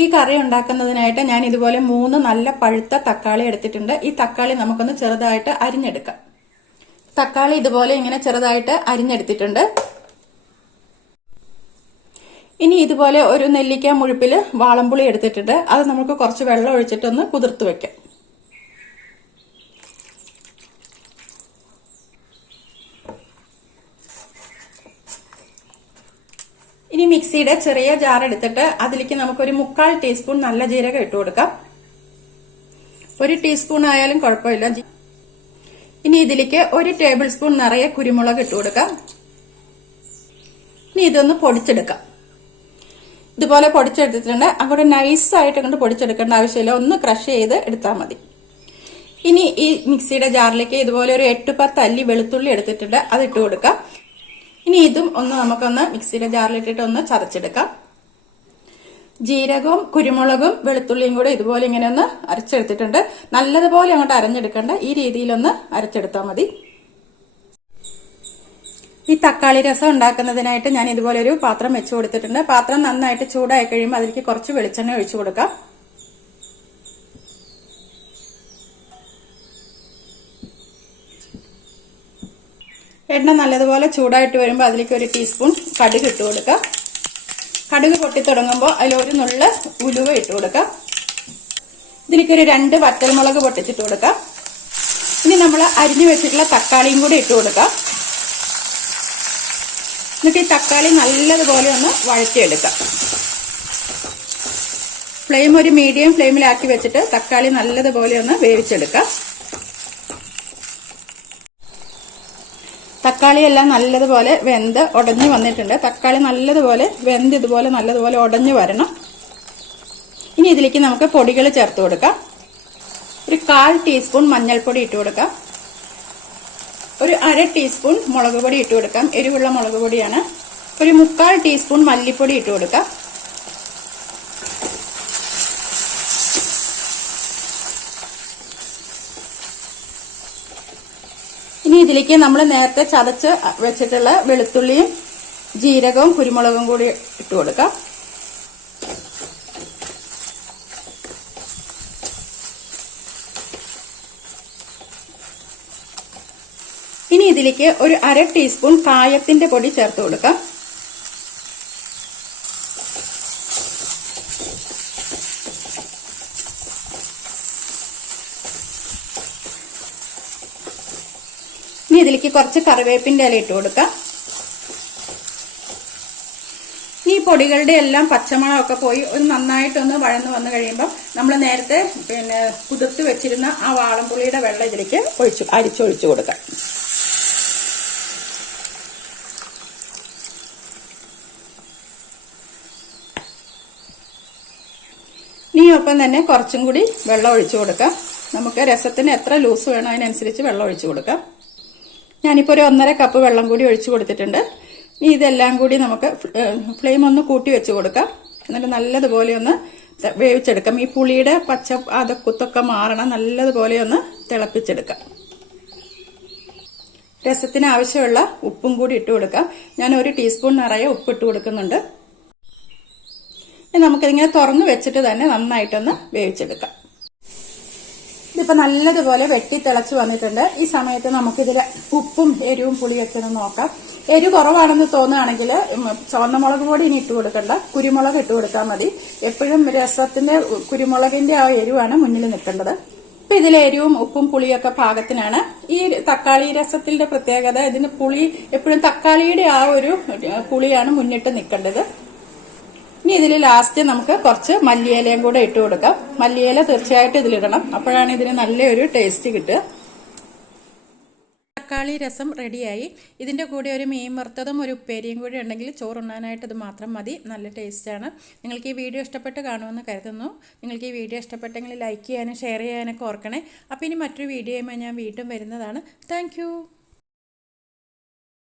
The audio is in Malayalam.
ഈ കറി ഉണ്ടാക്കുന്നതിനായിട്ട് ഞാൻ ഇതുപോലെ 3 നല്ല പഴുത്ത തക്കാളി എടുത്തിട്ടുണ്ട്. ഈ തക്കാളി നമുക്കൊന്ന് ചെറുതായിട്ട് അരിഞ്ഞെടുക്കാം. തക്കാളി ഇതുപോലെ ഇങ്ങനെ ചെറുതായിട്ട് അരിഞ്ഞെടുത്തിട്ടുണ്ട്. ഇനി ഇതുപോലെ ഒരു നെല്ലിക്ക മുഴുപ്പില് വാളംപുളി എടുത്തിട്ടുണ്ട്. അത് നമുക്ക് കുറച്ച് വെള്ളം ഒഴിച്ചിട്ടൊന്ന് കുതിർത്ത് വെക്കാം. ഇനി മിക്സിയുടെ ചെറിയ ജാർ എടുത്തിട്ട് അതിലേക്ക് നമുക്കൊരു 1/4 ടീസ്പൂൺ നല്ല ജീരകം ഇട്ട് കൊടുക്കാം. 1 ടീസ്പൂൺ ആയാലും കുഴപ്പമില്ല. ഇനി ഇതിലേക്ക് 1 ടേബിൾ സ്പൂൺ നിറയെ കുരുമുളക് ഇട്ട് കൊടുക്കാം. ഇനി ഇതൊന്ന് പൊടിച്ചെടുക്കാം. ഇതുപോലെ പൊടിച്ചെടുത്തിട്ടുണ്ട്. അങ്ങോട്ട് നൈസായിട്ട് കൊണ്ട് പൊടിച്ചെടുക്കേണ്ട ആവശ്യമില്ല, ഒന്ന് ക്രഷ് ചെയ്ത് എടുത്താൽ മതി. ഇനി ഈ മിക്സിയുടെ ജാറിലേക്ക് ഇതുപോലെ ഒരു 8-10 അല്ലി വെളുത്തുള്ളി എടുത്തിട്ടുണ്ട്, അത് ഇട്ട് കൊടുക്കാം. ഇനി ഇതും നമുക്കൊന്ന് മിക്സിയുടെ ജാറിലിട്ടിട്ട് ഒന്ന് ചതച്ചെടുക്കാം. ജീരകവും കുരുമുളകും വെളുത്തുള്ളിയും കൂടെ ഇതുപോലെ ഇങ്ങനെ ഒന്ന് അരച്ചെടുത്തിട്ടുണ്ട്. നല്ലതുപോലെ അങ്ങോട്ട് അരഞ്ഞെടുക്കണ്ട, ഈ രീതിയിലൊന്ന് അരച്ചെടുത്താൽ മതി. ഈ തക്കാളി രസം ഉണ്ടാക്കുന്നതിനായിട്ട് ഞാൻ ഇതുപോലെ ഒരു പാത്രം വെച്ചു കൊടുത്തിട്ടുണ്ട്. പാത്രം നന്നായിട്ട് ചൂടായി കഴിയുമ്പോൾ അതിലേക്ക് കുറച്ച് വെളിച്ചെണ്ണ ഒഴിച്ചു കൊടുക്കാം. എണ്ണ നല്ലതുപോലെ ചൂടായിട്ട് വരുമ്പോൾ അതിലേക്ക് 1 ടീസ്പൂൺ കടുക് ഇട്ട് കൊടുക്കാം. കടുക് പൊട്ടി തുടങ്ങുമ്പോൾ അതിലൊരു നുള്ള ഉലുവ ഇട്ട് കൊടുക്കാം. ഇതിലേക്ക് ഒരു 2 വറ്റൽമുളക് പൊട്ടിച്ചിട്ട് കൊടുക്കാം. ഇനി നമ്മൾ അരിഞ്ഞു വെച്ചിട്ടുള്ള തക്കാളിയും കൂടി ഇട്ട് കൊടുക്കാം. എന്നിട്ട് ഈ തക്കാളി നല്ലതുപോലെ ഒന്ന് വഴറ്റിയെടുക്കാം. ഫ്ലെയിം ഒരു മീഡിയം ഫ്ലെയിമിലാക്കി വെച്ചിട്ട് തക്കാളി നല്ലതുപോലെ ഒന്ന് വേവിച്ചെടുക്കാം. തക്കാളിയെല്ലാം നല്ലതുപോലെ വെന്ത് ഉടഞ്ഞു വന്നിട്ടുണ്ട്. തക്കാളി നല്ലതുപോലെ വെന്ത് ഇതുപോലെ നല്ലതുപോലെ ഉടഞ്ഞു വരണം. ഇനി ഇതിലേക്ക് നമുക്ക് പൊടികൾ ചേർത്ത് കൊടുക്കാം. ഒരു 1/4 ടീസ്പൂൺ മഞ്ഞൾപ്പൊടി ഇട്ട് കൊടുക്കാം. ഒരു 1/2 ടീസ്പൂൺ മുളക് പൊടി ഇട്ട് കൊടുക്കാം, എരിവുള്ള മുളക് പൊടിയാണ്. ഒരു 3/4 ടീസ്പൂൺ മല്ലിപ്പൊടി ഇട്ട് കൊടുക്കാം. ഇനി ഇതിലേക്ക് നമ്മൾ നേരത്തെ ചതച്ച് വെച്ചിട്ടുള്ള വെളുത്തുള്ളിയും ജീരകവും കുരുമുളകും കൂടി ഇട്ട് കൊടുക്കാം. ഇനി ഇതിലേക്ക് ഒരു 1/2 ടീസ്പൂൺ കായത്തിന്റെ പൊടി ചേർത്ത് കൊടുക്കാം. ഇനി ഇതിലേക്ക് കുറച്ച് കറിവേപ്പിന്റെ ഇല ഇട്ട് കൊടുക്കാം. ഈ പൊടികളുടെ എല്ലാം പച്ചമണമൊക്കെ പോയി ഒരു നന്നായിട്ടൊന്ന് വഴന്നു വന്നു കഴിയുമ്പോൾ നമ്മൾ നേരത്തെ കുതിർത്ത് വെച്ചിരുന്ന ആ വാളംപുളിയുടെ വെള്ളം ഇതിലേക്ക് അരിച്ചൊഴിച്ചു കൊടുക്കാം. ഇനി ഒപ്പം തന്നെ കുറച്ചും കൂടി വെള്ളം ഒഴിച്ചു കൊടുക്കാം. നമുക്ക് രസത്തിന് എത്ര ലൂസ് വേണോ അതിനനുസരിച്ച് വെള്ളം ഒഴിച്ചു കൊടുക്കാം. ഞാനിപ്പോൾ ഒരു 1.5 കപ്പ് വെള്ളം കൂടി ഒഴിച്ചു കൊടുത്തിട്ടുണ്ട്. ഇനി ഇതെല്ലാം കൂടി നമുക്ക് ഫ്ലെയിം ഒന്ന് കൂട്ടി വെച്ച് കൊടുക്കാം. എന്നിട്ട് നല്ലതുപോലെ ഒന്ന് വേവിച്ചെടുക്കാം. ഈ പുളിയുടെ പച്ച കുത്തൊക്കെ മാറണം, നല്ലതുപോലെ ഒന്ന് തിളപ്പിച്ചെടുക്കാം. രസത്തിന് ആവശ്യമുള്ള ഉപ്പും കൂടി ഇട്ട് കൊടുക്കാം. ഞാൻ 1 ടീസ്പൂൺ നിറയെ ഉപ്പ് ഇട്ട് കൊടുക്കുന്നുണ്ട്. നമുക്കിതിങ്ങനെ തുറന്നു വെച്ചിട്ട് തന്നെ നന്നായിട്ടൊന്ന് വേവിച്ചെടുക്കാം. ഇതിപ്പോ നല്ലതുപോലെ വെട്ടി തിളച്ച് വന്നിട്ടുണ്ട്. ഈ സമയത്ത് നമുക്കിതിൽ ഉപ്പും എരിവും പുളിയൊക്കെ ഒന്ന് നോക്കാം. എരിവ് കുറവാണെന്ന് തോന്നുകയാണെങ്കിൽ ചുവന്ന മുളക് പൊടി ഇനി ഇട്ട് കൊടുക്കണ്ട, കുരുമുളക് ഇട്ട് കൊടുത്താൽ മതി. എപ്പോഴും രസത്തിന്റെ കുരുമുളകിന്റെ ആ എരിവാണ് മുന്നിൽ നിൽക്കേണ്ടത്. ഇപ്പൊ ഇതിൽ എരിവും ഉപ്പും പുളിയൊക്കെ പാകത്തിനാണ്. ഈ തക്കാളി രസത്തിന്റെ പ്രത്യേകത, ഇതിന് പുളി എപ്പോഴും തക്കാളിയുടെ ആ ഒരു പുളിയാണ് മുന്നിട്ട് നിൽക്കേണ്ടത്. ഇനി ഇതിൽ ലാസ്റ്റ് നമുക്ക് കുറച്ച് മല്ലിയിലയും കൂടെ ഇട്ട് കൊടുക്കാം. മല്ലിയില തീർച്ചയായിട്ടും ഇതിലിടണം, അപ്പോഴാണ് ഇതിന് നല്ലൊരു ടേസ്റ്റ് കിട്ടുക. തക്കാളി രസം റെഡിയായി. ഇതിൻ്റെ കൂടെ ഒരു മീൻ വറുത്തതും ഒരു ഉപ്പേരിയും കൂടി ഉണ്ടെങ്കിൽ ചോറുണ്ണാനായിട്ട് ഇത് മാത്രം മതി. നല്ല ടേസ്റ്റാണ്. നിങ്ങൾക്ക് ഈ വീഡിയോ ഇഷ്ടപ്പെട്ട് കാണുമെന്ന് കരുതുന്നു. നിങ്ങൾക്ക് ഈ വീഡിയോ ഇഷ്ടപ്പെട്ടെങ്കിൽ ലൈക്ക് ചെയ്യാനും ഷെയർ ചെയ്യാനൊക്കെ ഓർക്കണേ. അപ്പോൾ ഇനി മറ്റൊരു വീഡിയോയുമായി ഞാൻ വീണ്ടും വരുന്നതാണ്. താങ്ക്